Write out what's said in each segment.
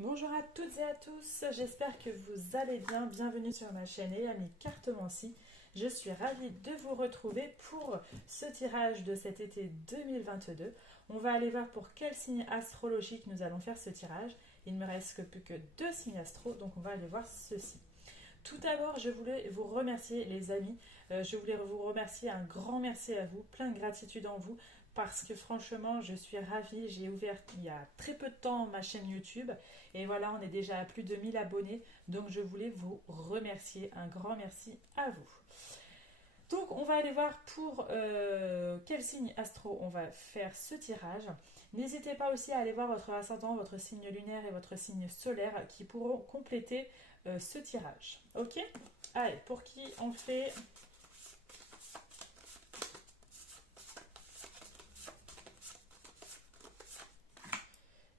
Bonjour à toutes et à tous, j'espère que vous allez bien. Bienvenue sur ma chaîne et Amie Cartomancie. Je suis ravie de vous retrouver pour ce tirage de cet été 2022. On va aller voir pour quel signe astrologique nous allons faire ce tirage. Il ne me reste que plus que 2 signes astro, donc on va aller voir ceci. Tout d'abord, je voulais vous remercier les amis. Je voulais vous remercier, un grand merci à vous, plein de gratitude en vous, parce que franchement, je suis ravie. J'ai ouvert il y a très peu de temps ma chaîne YouTube et voilà, on est déjà à plus de 1000 abonnés. Donc, je voulais vous remercier, un grand merci à vous. Donc, on va aller voir pour quel signe astro on va faire ce tirage. N'hésitez pas aussi à aller voir votre ascendant, votre signe lunaire et votre signe solaire qui pourront compléter ce tirage. Ok? Allez, pour qui on fait?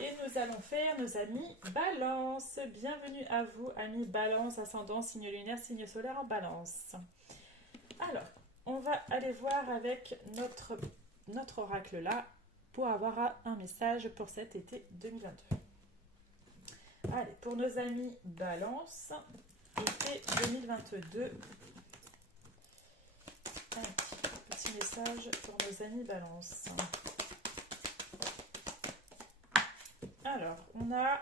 Et nous allons faire nos amis Balance. Bienvenue à vous, amis Balance, ascendant, signe lunaire, signe solaire en Balance. Alors, on va aller voir avec notre oracle là pour avoir un message pour cet été 2022. Allez, pour nos amis Balance, été 2022. Allez, petit message pour nos amis Balance. Alors, on a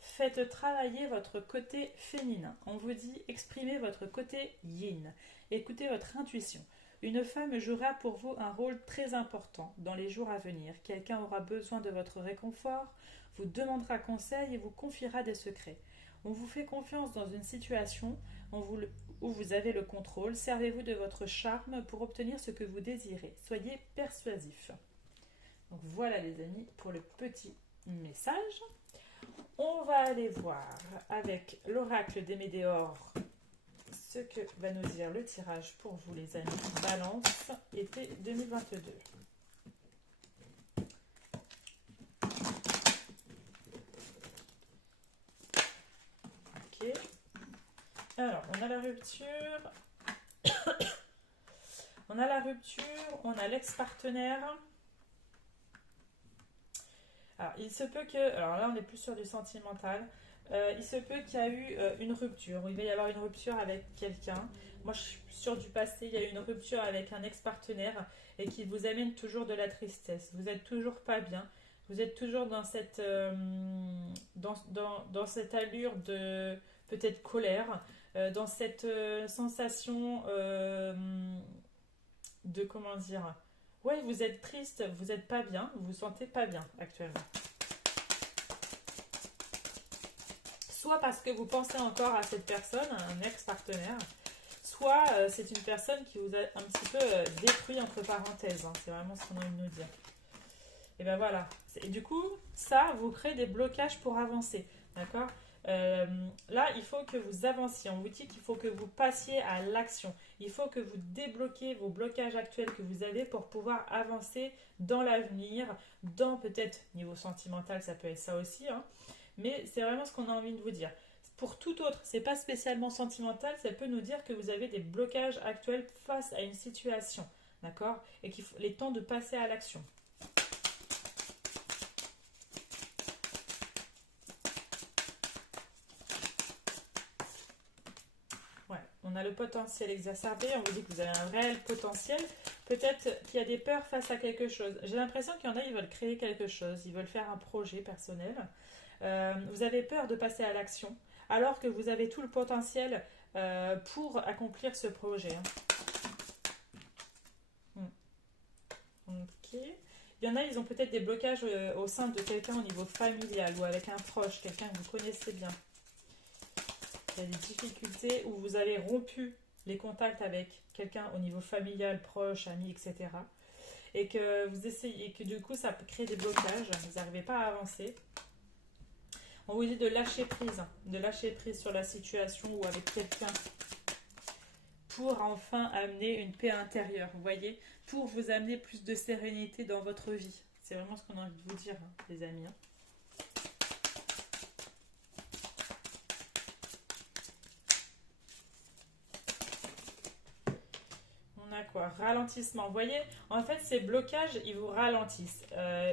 faites travailler votre côté féminin. On vous dit exprimez votre côté yin. Écoutez votre intuition. Une femme jouera pour vous un rôle très important dans les jours à venir. Quelqu'un aura besoin de votre réconfort, vous demandera conseil et vous confiera des secrets. On vous fait confiance dans une situation où vous avez le contrôle. Servez-vous de votre charme pour obtenir ce que vous désirez. Soyez persuasif. Donc voilà les amis pour le petit message. On va aller voir avec l'oracle des Médéors ce que va nous dire le tirage pour vous les amis. Balance, été 2022. Ok. Alors, on a la rupture. On a la rupture, on a l'ex-partenaire. Alors, il se peut que... Alors là, on est plus sur du sentimental. Il se peut qu'il y a eu une rupture. Il va y avoir une rupture avec quelqu'un. Moi, je suis sûre du passé. Il y a eu une rupture avec un ex-partenaire et qui vous amène toujours de la tristesse. Vous n'êtes toujours pas bien. Vous êtes toujours dans cette, dans cette allure de peut-être colère, dans cette sensation de comment dire. Ouais, vous êtes triste, vous n'êtes pas bien, vous vous sentez pas bien actuellement. Soit parce que vous pensez encore à cette personne, à un ex-partenaire, soit c'est une personne qui vous a un petit peu détruit entre parenthèses. Hein. C'est vraiment ce qu'on a envie de nous dire. Et ben voilà. Et du coup, ça vous crée des blocages pour avancer. D'accord. Là, il faut que vous avanciez. On vous dit qu'il faut que vous passiez à l'action. Il faut que vous débloquiez vos blocages actuels que vous avez pour pouvoir avancer dans l'avenir, dans peut-être niveau sentimental, ça peut être ça aussi, hein, mais c'est vraiment ce qu'on a envie de vous dire. Pour tout autre, c'est pas spécialement sentimental, ça peut nous dire que vous avez des blocages actuels face à une situation, d'accord, et qu'il est temps de passer à l'action. Ouais, on a le potentiel exacerbé, on vous dit que vous avez un réel potentiel. Peut-être qu'il y a des peurs face à quelque chose. J'ai l'impression qu'il y en a, ils veulent créer quelque chose, ils veulent faire un projet personnel. Vous avez peur de passer à l'action, alors que vous avez tout le potentiel pour accomplir ce projet. Ok. Il y en a, ils ont peut-être des blocages au sein de quelqu'un au niveau familial ou avec un proche, quelqu'un que vous connaissez bien. Il y a des difficultés où vous avez rompu les contacts avec quelqu'un au niveau familial, proche, ami, etc. Et que vous essayez, et que du coup ça crée des blocages, vous n'arrivez pas à avancer. On vous dit de lâcher prise sur la situation ou avec quelqu'un pour enfin amener une paix intérieure, vous voyez, pour vous amener plus de sérénité dans votre vie. C'est vraiment ce qu'on a envie de vous dire, hein, les amis. Hein. On a quoi? Ralentissement. Vous voyez, en fait, ces blocages, ils vous ralentissent.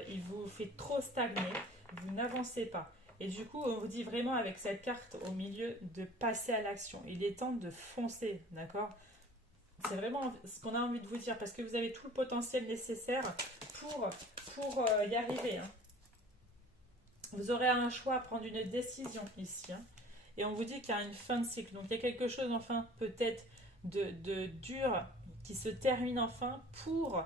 Ils vous font trop stagner. Vous n'avancez pas. Et du coup, on vous dit vraiment avec cette carte au milieu de passer à l'action. Il est temps de foncer, d'accord? C'est vraiment ce qu'on a envie de vous dire parce que vous avez tout le potentiel nécessaire pour, pour y arriver, hein. Vous aurez un choix à prendre une décision ici, hein. Et on vous dit qu'il y a une fin de cycle. Donc il y a quelque chose enfin peut-être de dur qui se termine enfin pour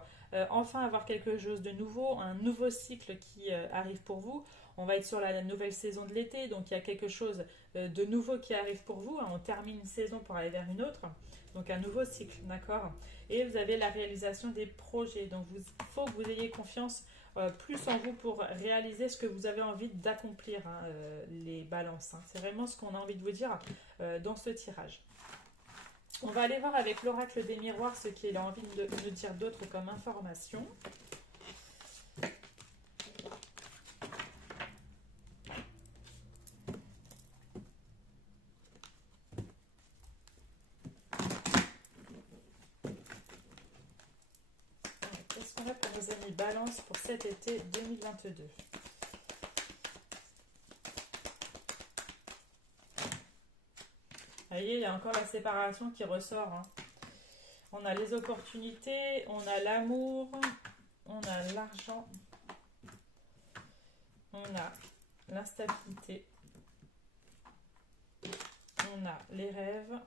enfin avoir quelque chose de nouveau, un nouveau cycle qui arrive pour vous. On va être sur la nouvelle saison de l'été, donc il y a quelque chose de nouveau qui arrive pour vous, hein. On termine une saison pour aller vers une autre, donc un nouveau cycle, d'accord? Et vous avez la réalisation des projets. Donc il faut que vous ayez confiance plus en vous pour réaliser ce que vous avez envie d'accomplir, hein, les balances, hein. C'est vraiment ce qu'on a envie de vous dire dans ce tirage. On va aller voir avec l'oracle des miroirs ce qu'il a envie de nous dire d'autre comme information. Qu'est-ce qu'on a pour nos amis balance pour cet été 2022? Vous voyez, il y a encore la séparation qui ressort, hein. On a les opportunités, on a l'amour, on a l'argent, on a l'instabilité, on a les rêves.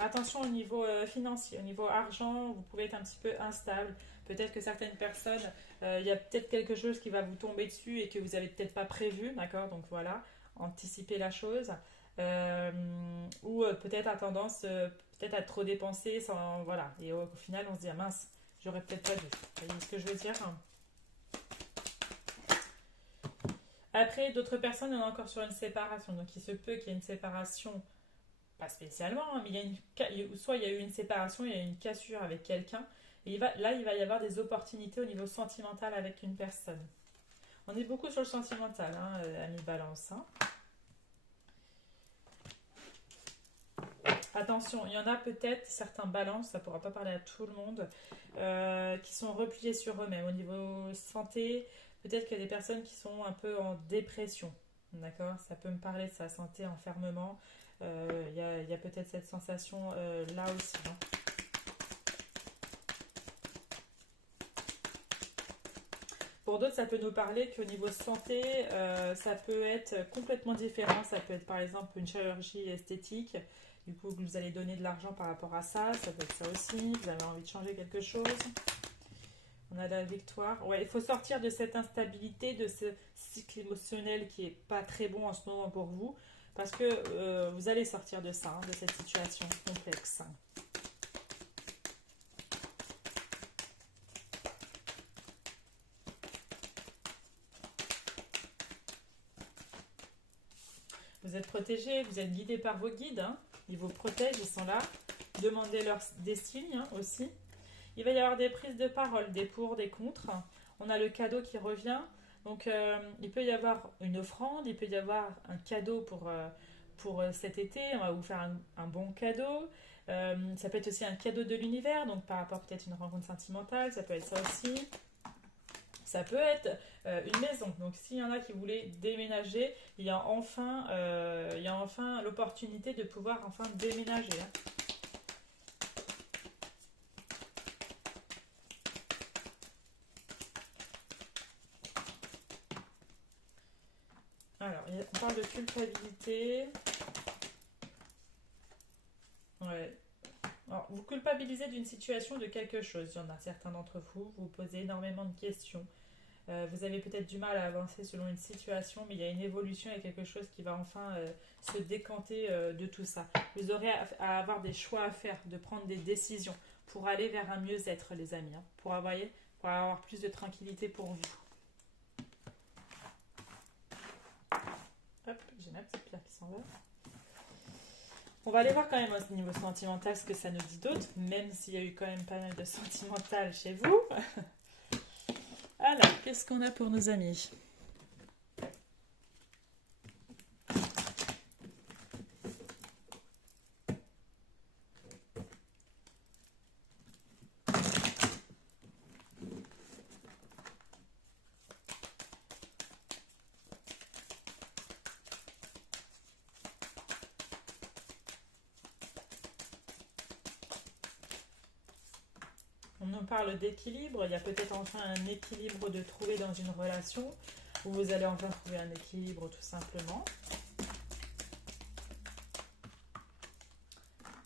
Attention au niveau financier, au niveau argent, vous pouvez être un petit peu instable. Peut-être que certaines personnes, il y a peut-être quelque chose qui va vous tomber dessus et que vous n'avez peut-être pas prévu, d'accord? Donc voilà, anticiper la chose. Ou peut-être à tendance peut-être à trop dépenser sans, voilà, et au final on se dit ah mince, j'aurais peut-être pas dû. Vous voyez ce que je veux dire? Après d'autres personnes on est encore sur une séparation, donc il se peut qu'il y ait une séparation, pas spécialement, hein, mais soit il y a eu une séparation, il y a eu une cassure avec quelqu'un et là il va y avoir des opportunités au niveau sentimental avec une personne. On est beaucoup sur le sentimental, hein, ami balance, hein. Attention, il y en a peut-être certains balances, ça ne pourra pas parler à tout le monde, qui sont repliés sur eux-mêmes. Au niveau santé, peut-être qu'il y a des personnes qui sont un peu en dépression. D'accord? Ça peut me parler de sa santé, enfermement. Il y a peut-être cette sensation là aussi, hein. Pour d'autres, ça peut nous parler qu'au niveau santé, ça peut être complètement différent. Ça peut être par exemple une chirurgie esthétique. Du coup, vous allez donner de l'argent par rapport à ça. Ça peut être ça aussi. Vous avez envie de changer quelque chose. On a la victoire. Ouais, il faut sortir de cette instabilité, de ce cycle émotionnel qui est pas très bon en ce moment pour vous. Parce que vous allez sortir de ça, hein, de cette situation complexe. Vous êtes protégé, vous êtes guidé par vos guides, hein. Ils vous protègent, ils sont là. Demandez-leur des signes, hein, aussi. Il va y avoir des prises de parole, des pour, des contre. On a le cadeau qui revient. Donc il peut y avoir une offrande, il peut y avoir un cadeau pour cet été. On va vous faire un bon cadeau. Ça peut être aussi un cadeau de l'univers, donc par rapport peut-être à une rencontre sentimentale, ça peut être ça aussi. Ça peut être une maison. Donc s'il y en a qui voulaient déménager, il y a enfin l'opportunité de pouvoir enfin déménager, hein. Alors, on parle de culpabilité. Ouais. Alors, vous culpabilisez d'une situation, de quelque chose. Il y en a certains d'entre vous, vous posez énormément de questions. Vous avez peut-être du mal à avancer selon une situation, mais il y a une évolution, il y a quelque chose qui va enfin se décanter de tout ça. Vous aurez à avoir des choix à faire, de prendre des décisions pour aller vers un mieux-être, les amis, hein, pour avoir plus de tranquillité pour vous. Hop, j'ai ma petite pierre qui s'en va. On va aller voir quand même au niveau sentimental ce que ça nous dit d'autre, même s'il y a eu quand même pas mal de sentimental chez vous. Alors, qu'est-ce qu'on a pour nos amis? nous parle d'équilibre. Il y a peut-être enfin un équilibre de trouver dans une relation, où vous allez enfin trouver un équilibre tout simplement.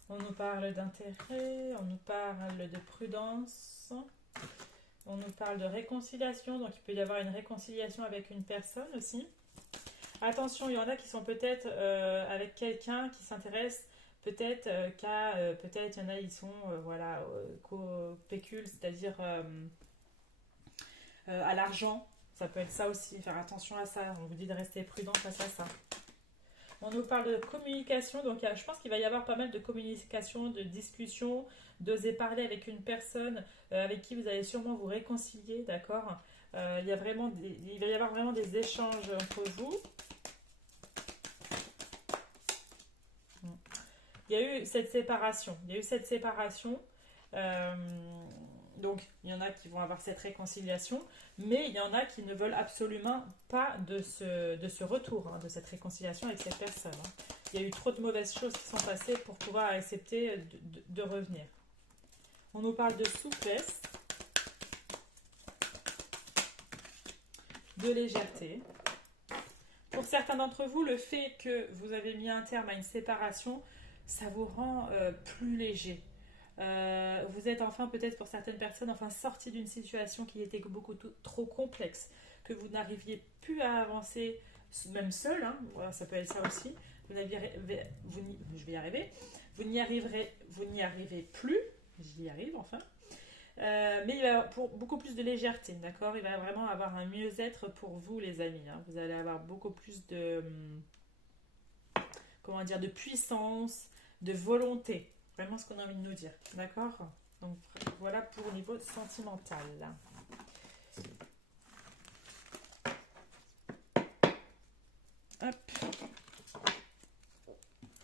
On nous parle d'intérêt, on nous parle de prudence, on nous parle de réconciliation, donc il peut y avoir une réconciliation avec une personne aussi. Attention, il y en a qui sont peut-être avec quelqu'un qui s'intéresse peut-être peut-être il y en a ils sont voilà pécule, c'est-à-dire à l'argent. Ça peut être ça aussi, faire attention à ça. On vous dit de rester prudent face à ça. On nous parle de communication, donc je pense qu'il va y avoir pas mal de communication, de discussion, d'oser parler avec une personne avec qui vous allez sûrement vous réconcilier, d'accord. Il va y avoir vraiment des échanges entre vous. Il y a eu cette séparation. Donc, il y en a qui vont avoir cette réconciliation, mais il y en a qui ne veulent absolument pas de ce retour, hein, de cette réconciliation avec cette personne. Hein. Il y a eu trop de mauvaises choses qui sont passées pour pouvoir accepter de revenir. On nous parle de souplesse, de légèreté. Pour certains d'entre vous, le fait que vous avez mis un terme à une séparation, ça vous rend plus léger. Vous êtes enfin, peut-être pour certaines personnes, enfin sorti d'une situation qui était beaucoup trop complexe, que vous n'arriviez plus à avancer, même seul, hein, voilà, ça peut être ça aussi. Je vais y arriver. Vous n'y arrivez plus, j'y arrive enfin. Mais il va y avoir beaucoup plus de légèreté, d'accord. Il va vraiment avoir un mieux-être pour vous, les amis. Hein. Vous allez avoir beaucoup plus de, comment dire, de puissance, de volonté. Vraiment ce qu'on a envie de nous dire, d'accord. Donc voilà pour le niveau sentimental. Hop.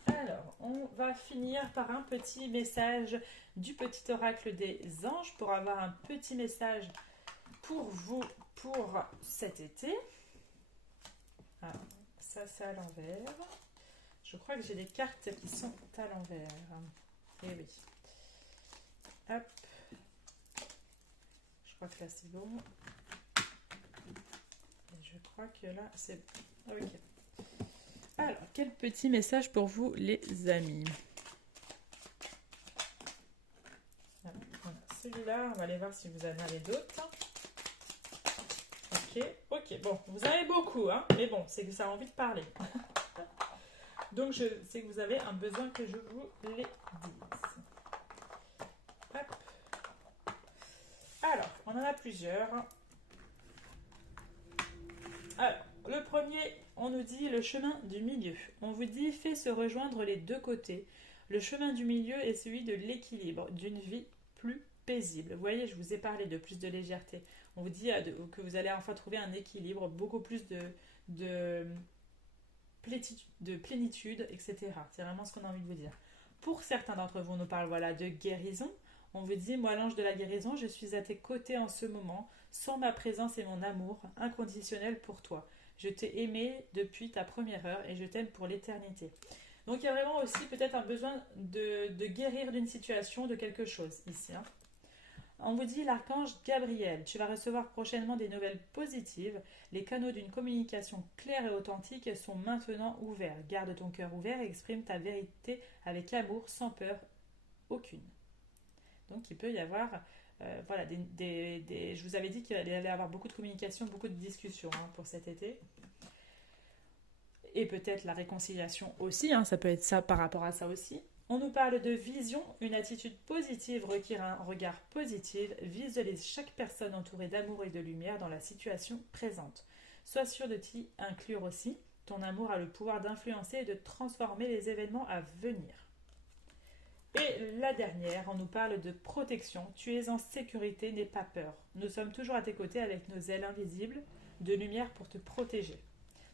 Alors, on va finir par un petit message du petit oracle des anges pour avoir un petit message pour vous pour cet été. Ah, ça c'est à l'envers. Je crois que j'ai des cartes qui sont à l'envers. Eh oui. Hop. Je crois que là c'est bon. Et je crois que là c'est bon. Ok. Alors, quel petit message pour vous, les amis. Alors, voilà. Celui-là, on va aller voir si vous en avez d'autres. Ok. Bon, vous en avez beaucoup, hein, mais bon, c'est que ça a envie de parler. Donc, je sais que vous avez un besoin que je vous les dise. Hop. Alors, on en a plusieurs. Alors, le premier, on nous dit le chemin du milieu. On vous dit fait se rejoindre les deux côtés. Le chemin du milieu est celui de l'équilibre, d'une vie plus paisible. Vous voyez, je vous ai parlé de plus de légèreté. On vous dit que vous allez enfin trouver un équilibre, beaucoup plus de plénitude, etc. C'est vraiment ce qu'on a envie de vous dire. Pour certains d'entre vous, on nous parle voilà, de guérison. On vous dit, moi l'ange de la guérison, je suis à tes côtés en ce moment, sans ma présence et mon amour inconditionnel pour toi. Je t'ai aimé depuis ta première heure et je t'aime pour l'éternité. Donc il y a vraiment aussi peut-être un besoin de guérir d'une situation, de quelque chose ici. Hein. On vous dit l'archange Gabriel, tu vas recevoir prochainement des nouvelles positives. Les canaux d'une communication claire et authentique sont maintenant ouverts. Garde ton cœur ouvert et exprime ta vérité avec amour, sans peur aucune. Donc il peut y avoir, voilà, je vous avais dit qu'il allait y avoir beaucoup de communication, beaucoup de discussions hein, pour cet été. Et peut-être la réconciliation aussi, hein, ça peut être ça par rapport à ça aussi. On nous parle de vision, une attitude positive requiert un regard positif, visualise chaque personne entourée d'amour et de lumière dans la situation présente. Sois sûr de t'y inclure aussi, ton amour a le pouvoir d'influencer et de transformer les événements à venir. Et la dernière, on nous parle de protection, tu es en sécurité, n'aie pas peur. Nous sommes toujours à tes côtés avec nos ailes invisibles de lumière pour te protéger.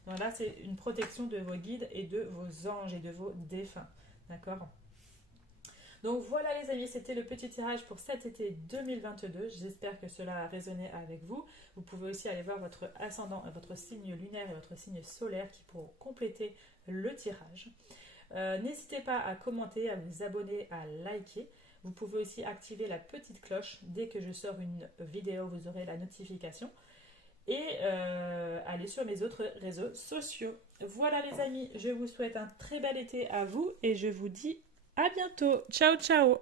Donc là, c'est une protection de vos guides et de vos anges et de vos défunts. D'accord ? Donc voilà les amis, c'était le petit tirage pour cet été 2022. J'espère que cela a résonné avec vous. Vous pouvez aussi aller voir votre ascendant, votre signe lunaire et votre signe solaire qui pourront compléter le tirage. N'hésitez pas à commenter, à vous abonner, à liker. Vous pouvez aussi activer la petite cloche. Dès que je sors une vidéo, vous aurez la notification. Et aller sur mes autres réseaux sociaux. Voilà les amis, je vous souhaite un très bel été à vous et je vous dis à bientôt. Ciao ciao.